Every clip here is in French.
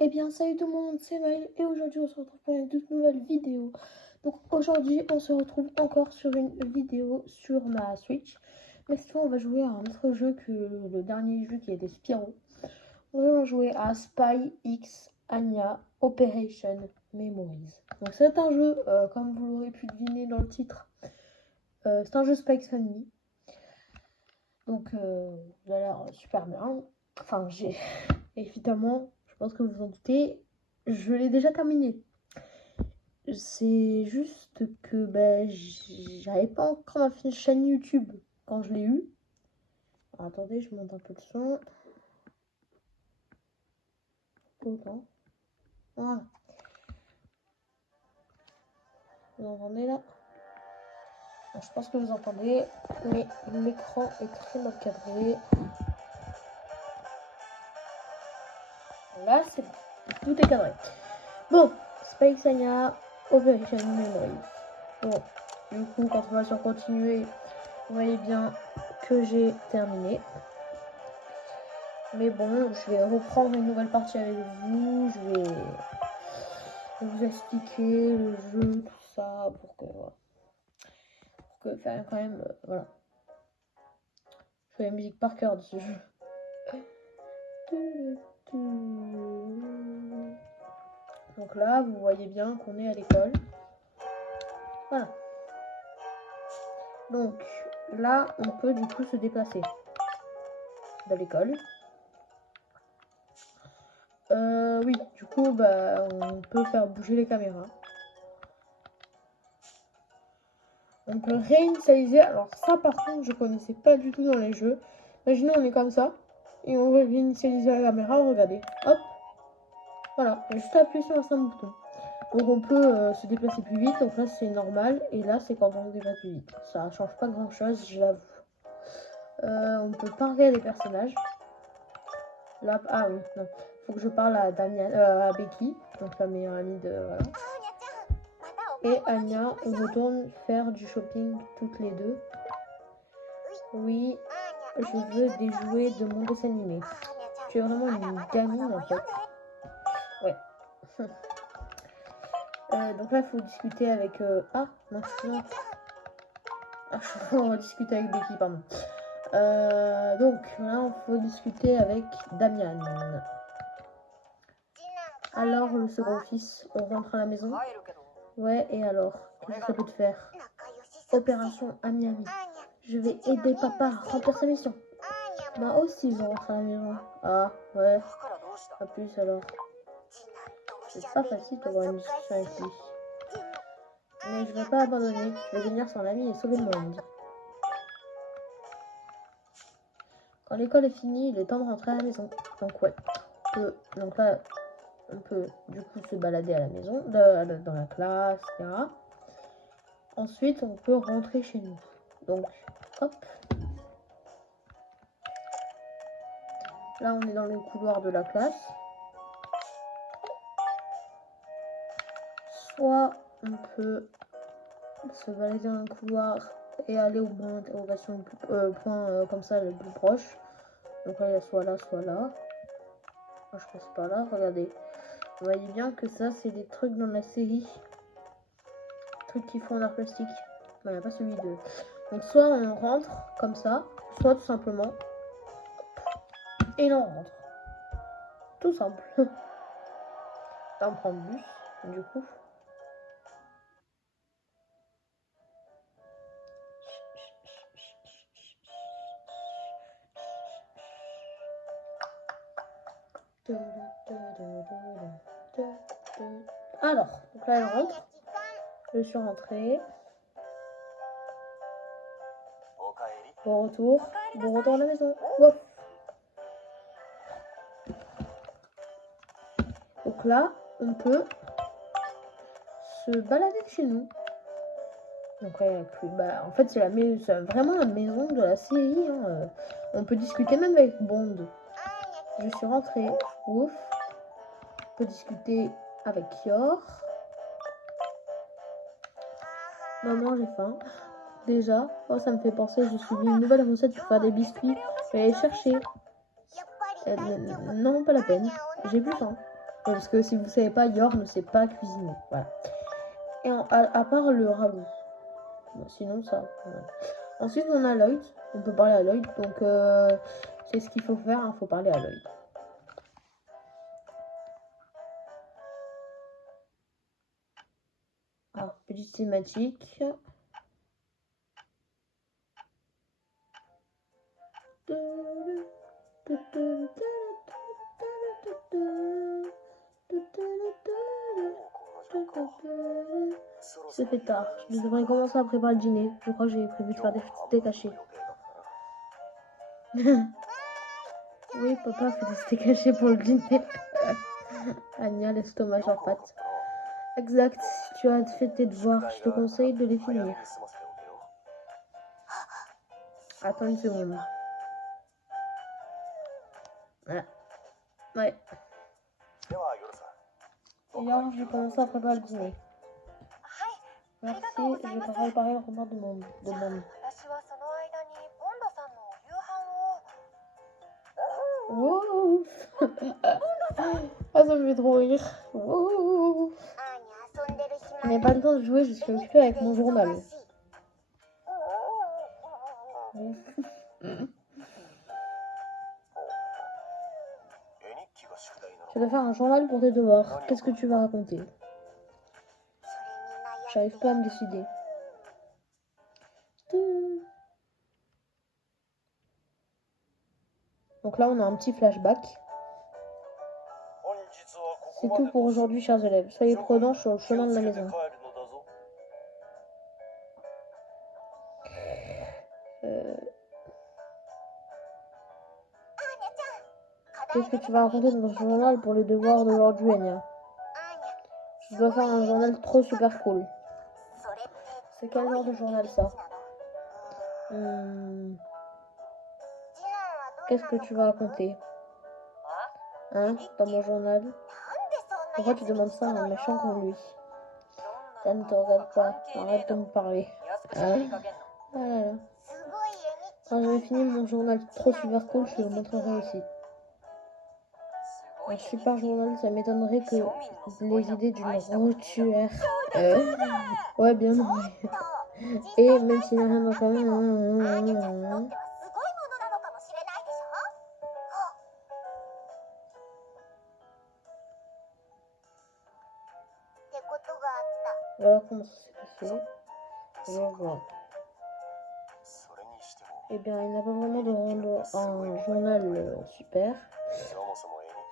Eh bien, salut tout le monde, c'est Maël et aujourd'hui on se retrouve pour une toute nouvelle vidéo. Donc aujourd'hui on se retrouve encore sur une vidéo sur ma Switch. Mais cette fois on va jouer à un autre jeu que le dernier jeu qui était Spyro. On va jouer à Spy X Anya Operation Memories. Donc c'est un jeu, comme vous l'aurez pu deviner dans le titre, c'est un jeu Spy X Family. Donc il a l'air super bien. Enfin j'ai évidemment, je pense que vous vous en doutez, je l'ai déjà terminé. C'est juste que j'avais pas encore ma chaîne YouTube quand je l'ai eu. Alors, attendez, je monte un peu le son. Autant. Voilà. Vous entendez là? Alors, je pense que vous entendez, mais l'écran est très mal cadré. Là, c'est bon. Tout est cadré. Bon, Spy X Anya Operation Memories. Bon, du coup, quand on va sur continuer, vous voyez bien que j'ai terminé. Mais bon, je vais reprendre une nouvelle partie avec vous. Je vais vous expliquer le jeu, tout ça, pour que faire quand même, voilà. Je fais la musique par cœur de ce jeu. Donc là, vous voyez bien qu'on est à l'école. Voilà. Donc là, on peut du coup se déplacer de l'école. Oui, du coup, on peut faire bouger les caméras. On peut réinitialiser. Alors ça, par contre, je connaissais pas du tout dans les jeux. Imaginez, on est comme ça et on va réinitialiser la caméra. Regardez, hop, voilà, on a juste appuyé sur un simple bouton. Donc on peut se déplacer plus vite. Donc là, c'est normal et là, c'est quand on se déplace plus vite. Ça change pas grand chose, je l'avoue. On peut parler à des personnages. Là, ah oui, non, faut que je parle à Damian, à Becky, donc la meilleure amie de voilà. Et Anya, on retourne faire du shopping toutes les deux. Oui, je veux des jouets de mon dessin animé. Tu es vraiment une gamine en fait. Ouais. Donc là, il faut discuter avec... Ah, non, non. Ah, on va discuter avec Becky, pardon. Donc là, il faut discuter avec Damian. Alors, le second fils, on rentre à la maison. Ouais, et alors, qu'est-ce que ça peut te faire? Opération Ami-Ami. Je vais aider papa à remplir sa mission. Moi aussi, je rentre à la maison. Ah, ouais. À plus alors. C'est pas facile d'avoir une discussion avec lui. Mais je vais pas abandonner. Je vais devenir son ami et sauver le monde. Quand l'école est finie, il est temps de rentrer à la maison. Donc ouais. Donc là, on peut du coup se balader à la maison, dans la classe, etc. Ensuite, on peut rentrer chez nous. Donc, hop. Là, on est dans le couloir de la classe. Soit on peut se balader dans le couloir et aller au point d'interrogation, comme ça, le plus proche. Donc là, il y a soit là, soit là. Moi, je pense pas là. Regardez. Vous voyez bien que ça, c'est des trucs dans la série. Trucs qui font en art plastique. Il n'y a pas celui de... Donc soit on rentre comme ça, soit tout simplement... Et là, on rentre. Tout simple. Là, on prend le bus, du coup. Alors, donc là, elle rentre. Je suis rentrée. Bon retour à la maison. Wouf. Donc là, on peut se balader chez nous. Donc ouais, en fait, c'est vraiment la maison de la série. Hein. On peut discuter même avec Bond. Je suis rentrée. Ouf. On peut discuter avec Yor. Maman, j'ai faim. Déjà, oh, ça me fait penser, j'ai suivi une nouvelle recette pour faire des biscuits. Je vais aller chercher. Non, pas la peine. J'ai plus faim. Parce que si vous savez pas, Yor ne sait pas cuisiner. Voilà. Et à part le ragoût. Bon, sinon, ça. Voilà. Ensuite, on a Lloyd. On peut parler à Lloyd. Donc, c'est ce qu'il faut faire. Il faut parler à Lloyd. Alors, petite cinématique. C'est fait tard. Je devrais commencer à préparer le dîner. Je crois que j'ai prévu de faire des steaks hachés. Oui, papa fait des steaks hachés pour le dîner. Anya, l'estomac sur pattes. Exact. Si tu as fait tes devoirs, je te conseille de les finir. Attends une seconde. Voilà. Ouais. Et là, je vais commencer à préparer le dîner. Merci, je vais préparer le repas de mon. Wow. Ah, ça me fait trop rire. Wow. Je n'ai pas le temps de jouer, je suis occupée avec mon journal. Tu dois faire un journal pour tes devoirs. Qu'est-ce que tu vas raconter? J'arrive pas à me décider. Donc là, on a un petit flashback. C'est tout pour aujourd'hui, chers élèves. Soyez prudents sur le chemin de la maison. Qu'est-ce que tu vas raconter dans ton journal pour les devoirs d'aujourd'hui, Anya? Je dois faire un journal trop super cool. C'est quel genre de journal, ça? Qu'est-ce que tu vas raconter? Hein? Dans mon journal? Pourquoi tu demandes ça à un méchant comme lui? Ça ne te regarde pas. Arrête de me parler. Hein? Ah là là. Quand j'aurai fini mon journal trop super cool, je te le montrerai aussi. Un super journal, ça m'étonnerait que les idées d'une rotuère. Ouais, bien nommé. Et même s'il n'y a rien dans quand même. Voilà comment ça s'est passé. Je vois. Eh bien, il n'a pas vraiment de rendre un journal super.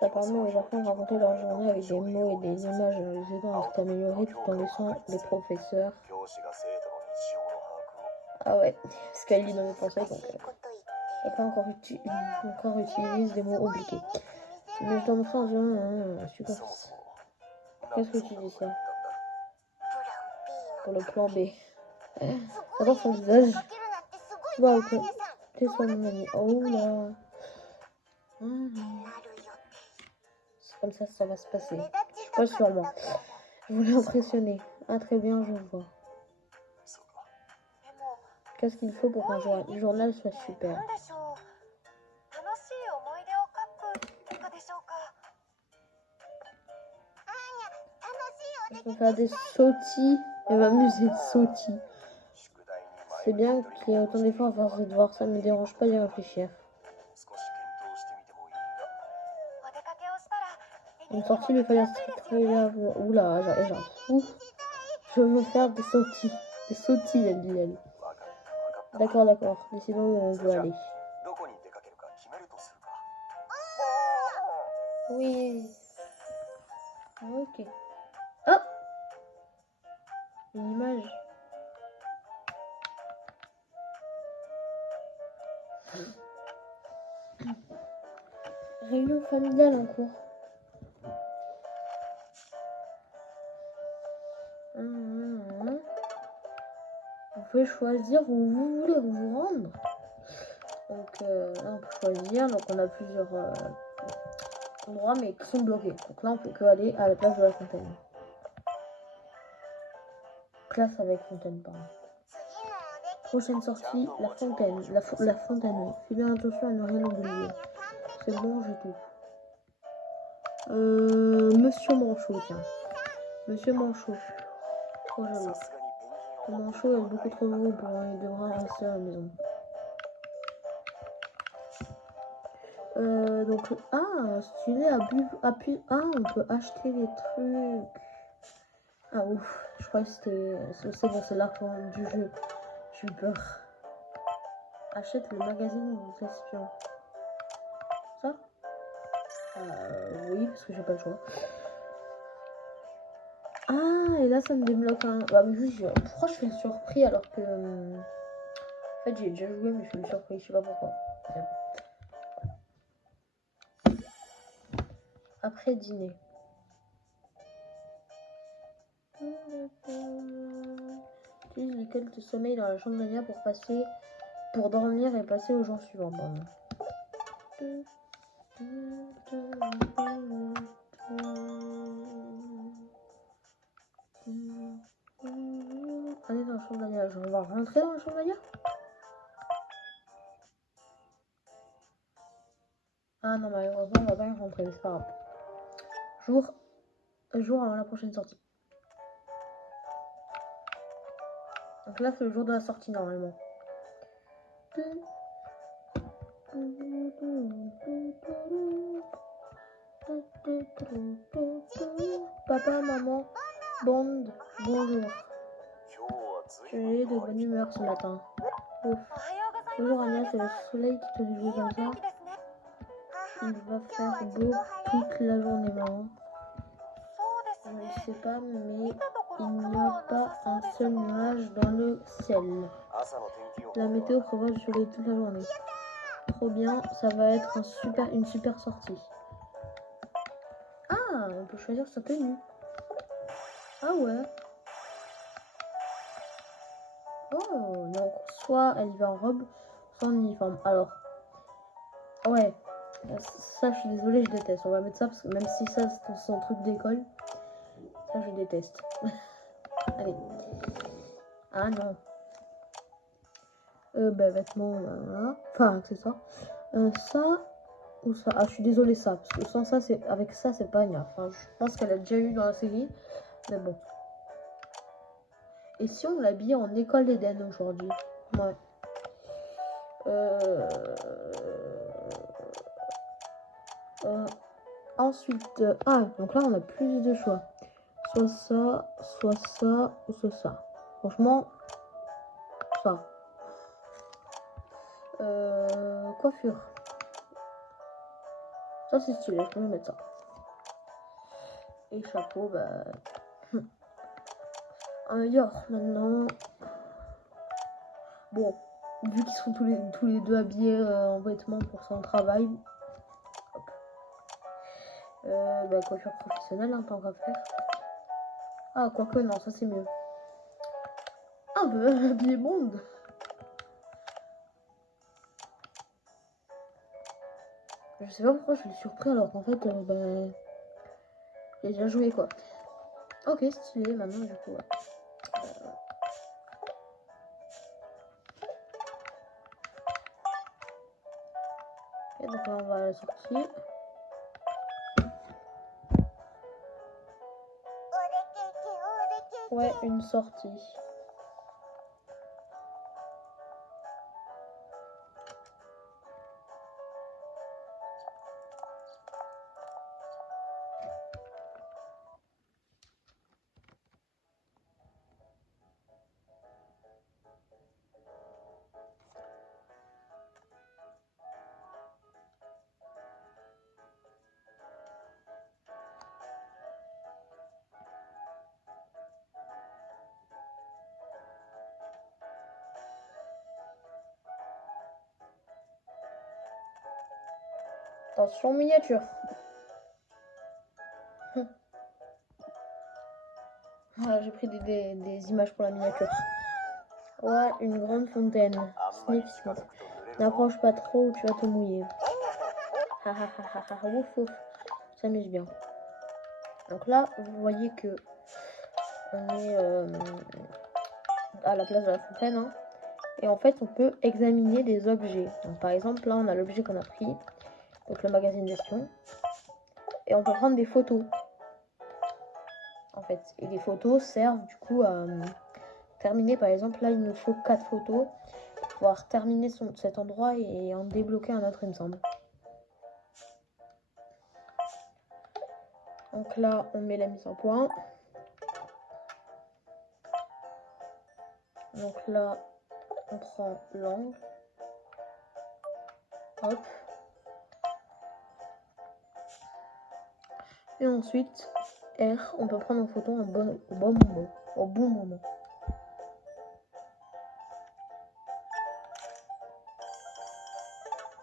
Ça permet aux enfants de raconter leur journée avec des mots et des images, les aidant à s'améliorer tout en laissant les professeurs. Ah ouais, parce qu'elle lit dans mes conseils, donc papa encore utilise des mots compliqués. Mais je dois montrer un journal, super. Qu'est-ce que tu dis ça? Pour le plan B. J'adore son visage. Waouh, t'es son ami. Oh là. C'est comme ça va se passer. Je suis pas sûre, moi. Je voulais impressionner. Ah, très bien, je vois. Qu'est-ce qu'il faut pour qu'un journal soit super? Je peux faire des sautis et m'amuser de sautis. C'est bien qu'il y ait autant d'efforts à force de voir, ça ne me dérange pas d'y réfléchir. Une sortie me fallait très grave. Oula, je veux faire des sautis. Des sautis, elle dit elle. D'accord. Décidons où on veut aller. Oui. Ok. Oh! Une image. Réunion familiale en cours. Vous pouvez choisir où vous voulez vous rendre. Donc là on peut choisir, donc on a plusieurs endroits mais qui sont bloqués. Donc là on peut que aller à la place de la fontaine. Classe avec fontaine, pardon. Prochaine sortie, la fontaine. La fontaine. Fais bien attention à ne rien oublier. C'est bon, j'ai tout. Monsieur Manchot, tiens. Monsieur Manchot. Trop joli. Le Manchot est beaucoup trop gros pour il devra rester à la maison. Donc, stylé, on peut acheter des trucs. Ah ouf, je crois que c'est bon, c'est l'argent du jeu. J'ai eu peur. Achète le magazine de espion. Ça oui, parce que j'ai pas le choix. Ah, et là ça me débloque un. Bah oui, pourquoi je fais le surpris alors que. En fait, j'ai déjà joué, mais je fais le surpris, je sais pas pourquoi. Après dîner. Utilise l'école de sommeil dans la chambre d'Ania pour dormir et passer au jour suivant. Bon. Allez dans la chambre d'Ania. On va rentrer dans la chambre d'Ania. Ah non, malheureusement, on va pas y rentrer, mais c'est pas grave. Jour avant la prochaine sortie. Donc là, c'est le jour de la sortie normalement. Papa, maman, Bond, bonjour. J'ai de bonne humeur ce matin. Ouf. Bonjour Anya, c'est le soleil qui te réjouit comme ça. Il va faire beau toute la journée, maman. Je ne sais pas, mais il n'y a pas un seul nuage dans le ciel. La météo prévoit du soleil toute la journée. Trop bien, ça va être une super sortie. Ah, on peut choisir sa tenue. Ah ouais. Oh, donc soit elle va en robe, soit en uniforme. Alors, ouais, ça je suis désolée, je déteste. On va mettre ça parce que même si ça c'est son truc d'école, ça je déteste. Allez. Ah non. Vêtements, voilà. Enfin, accessoires. Ça ou ça. Ah, je suis désolée, ça. Parce que sans ça, avec ça, c'est pas une. Enfin, je pense qu'elle a déjà eu dans la série. Mais bon. Et si on l'habille en école d'Éden aujourd'hui? Ouais. Ensuite, donc là, on a plus de choix. Soit ça, ou soit ça. Franchement, ça. Coiffure. Ça, c'est stylé, je peux me mettre ça. Et chapeau, bah... Yor, maintenant. Bon, vu qu'ils sont tous les deux habillés en vêtements pour son travail. Hop. Coiffure professionnelle, hein, tant qu'à faire. Ah, quoique, non, ça c'est mieux. Ah, bah, habillé monde. Je sais pas pourquoi je l'ai surpris alors qu'en fait, j'ai déjà joué quoi. Ok, stylé, maintenant du coup, ouais. Et donc là, on va à la sortie. Ouais, une sortie. Attention, miniature. Voilà, j'ai pris des images pour la miniature. Ouais, une grande fontaine. Sniff, sniff. N'approche pas trop ou tu vas te mouiller. Ha ha ha ha ha, ouf ouf. On s'amuse bien. Donc là, vous voyez que on est à la place de la fontaine. Hein. Et en fait, on peut examiner des objets. Donc par exemple, là, on a l'objet qu'on a pris. Donc le magazine d'espion. et on peut prendre des photos. En fait, et les photos servent du coup à terminer. Par exemple, là, il nous faut 4 photos pour pouvoir terminer cet endroit et en débloquer un autre, il me semble. Donc là, on met la mise en point. Donc là, on prend l'angle. Hop. Et ensuite, R, on peut prendre en photo au bon moment.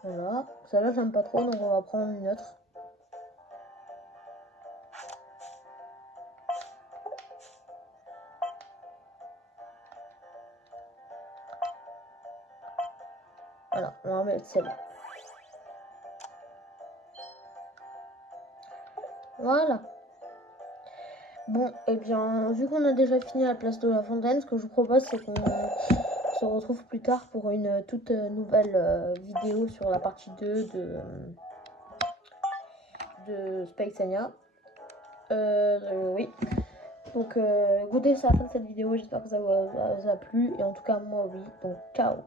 Voilà. Celle-là, j'aime pas trop, donc on va prendre une autre. Voilà, on va mettre celle-là. Voilà. Bon, et bien, vu qu'on a déjà fini la place de la fontaine, ce que je vous propose, c'est qu'on se retrouve plus tard pour une toute nouvelle vidéo sur la partie 2 de Spacenia. Oui. Donc, écoutez, c'est la fin de cette vidéo. J'espère que ça vous a plu. Et en tout cas, moi, oui. Donc, ciao.